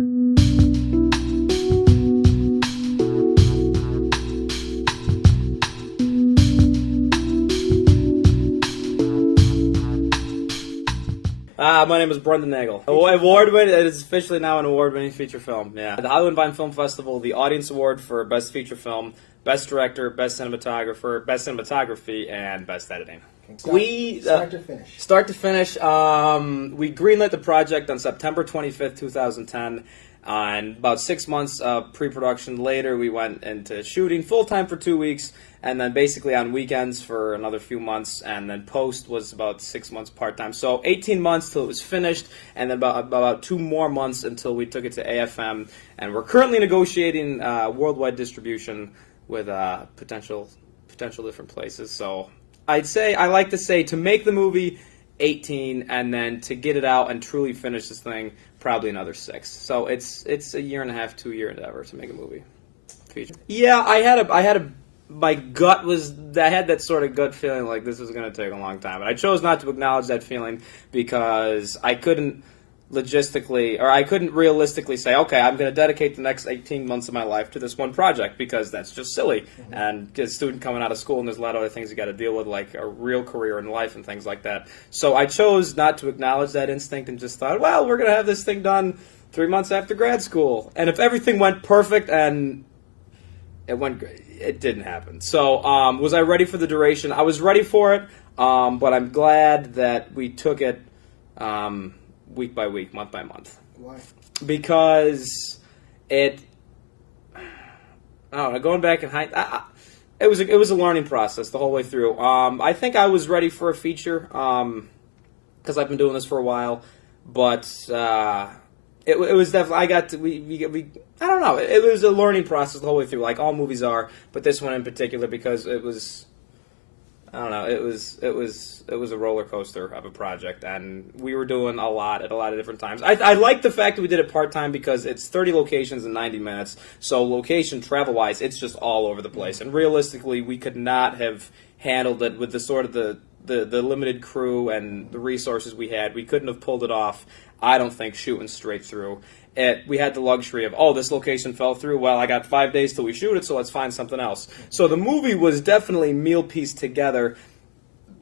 My name is Brendan Nagle. Award-winning. It is officially now an award-winning feature film. Yeah, the Hollywood Vine Film Festival, the Audience Award for Best Feature Film, Best Director, Best Cinematographer, Best Cinematography, and Best Editing. Start to finish. Start to finish. We greenlit the project on September 25th, 2010. And about 6 months of pre-production later, we went into shooting full-time for 2 weeks, and then basically on weekends for another few months, and then post was about 6 months part-time. So 18 months till it was finished, and then about 2 more months until we took it to AFM. And we're currently negotiating worldwide distribution with potential different places. So I like to say to make the movie 18, and then to get it out and truly finish this thing, probably another 6. So it's a year and a half, 2 year endeavor to make a movie feature. Yeah, I had my gut was, I had that sort of gut feeling like this was going to take a long time. And I chose not to acknowledge that feeling because I couldn't realistically say, okay, I'm going to dedicate the next 18 months of my life to this one project, because that's just silly. Mm-hmm. And as a student coming out of school, and there's a lot of other things you got to deal with, like a real career in life and things like that. So I chose not to acknowledge that instinct and just thought, well, we're going to have this thing done 3 months after grad school. And if everything went perfect, and it went great, it didn't happen. So was I ready for the duration? I was ready for it, but I'm glad that we took it week by week, month by month. Why? Because I don't know, going back in hindsight, it was a learning process the whole way through. I think I was ready for a feature because I've been doing this for a while, but it was definitely I don't know. It was a learning process the whole way through, like all movies are, but this one in particular, because it was, I don't know, it was a roller coaster of a project, and we were doing a lot at a lot of different times. I like the fact that we did it part-time because it's 30 locations in 90 minutes, so location travel-wise, it's just all over the place, and realistically, we could not have handled it with the sort of the limited crew and the resources we had. We couldn't have pulled it off, I don't think, shooting straight through. We had the luxury of, this location fell through. Well, I got 5 days till we shoot it, so let's find something else. So the movie was definitely meal pieced together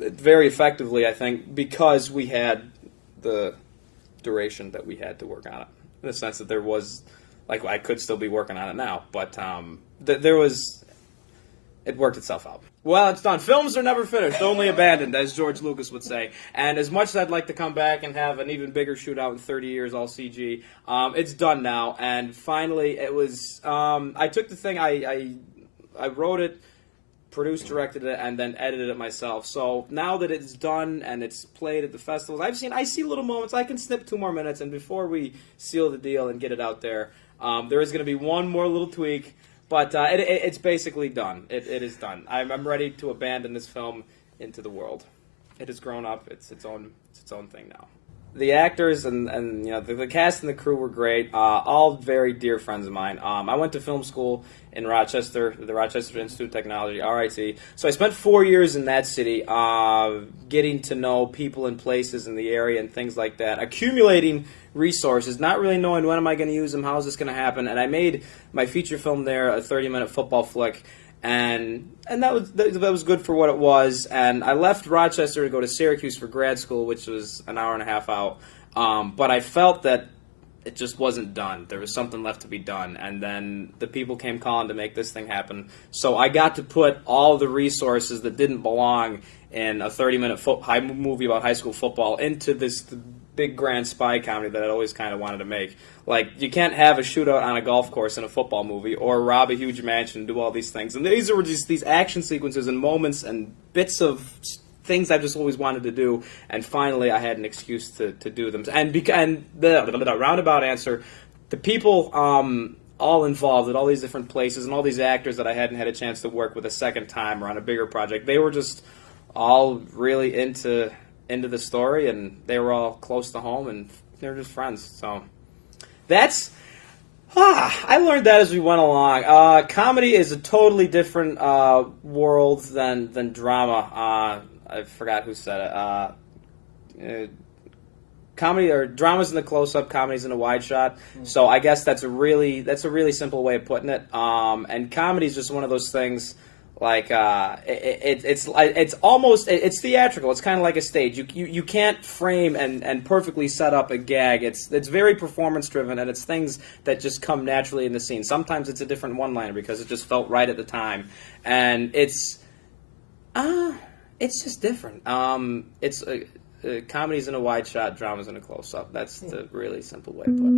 very effectively, I think, because we had the duration that we had to work on it. In the sense that there was, like, I could still be working on it now, but it worked itself out. Well, it's done. Films are never finished, only abandoned, as George Lucas would say. And as much as I'd like to come back and have an even bigger shootout in 30 years, all CG, it's done now. And finally, it was, I took the thing, I wrote it, produced, directed it, and then edited it myself. So now that it's done and it's played at the festivals, I see little moments. I can snip 2 more minutes, and before we seal the deal and get it out there, there is going to be one more little tweak. But it's basically done. It is done. I'm ready to abandon this film into the world. It has grown up. It's its own thing now. The actors and the cast and the crew were great. All very dear friends of mine. I went to film school in Rochester, the Rochester Institute of Technology, RIT. So I spent 4 years in that city, getting to know people and places in the area and things like that, accumulating resources, not really knowing when am I going to use them, how is this going to happen. And I made my feature film there, a 30-minute football flick, and that was good for what it was. And I left Rochester to go to Syracuse for grad school, which was an hour and a half out. But I felt that it just wasn't done. There was something left to be done. And then the people came calling to make this thing happen. So I got to put all the resources that didn't belong in a 30-minute movie about high school football into this big grand spy comedy that I'd always kind of wanted to make. Like, you can't have a shootout on a golf course in a football movie, or rob a huge mansion and do all these things. And these are just these action sequences and moments and bits of things I've just always wanted to do. And finally, I had an excuse to do them. And the roundabout answer, the people all involved at all these different places and all these actors that I hadn't had a chance to work with a second time or on a bigger project, they were just all really into the story, and they were all close to home, and they were just friends. So that's I learned that as we went along. Comedy is a totally different world than drama. I forgot who said it. comedy or dramas in the close-up, comedies in a wide shot. So I guess that's a really simple way of putting it. And comedy is just one of those things. Like it's almost theatrical. It's kind of like a stage. You can't frame and perfectly set up a gag. It's very performance driven, and it's things that just come naturally in the scene. Sometimes it's a different one-liner because it just felt right at the time, and it's just different. It's comedies in a wide shot, dramas in a close up. That's the really simple way to put it.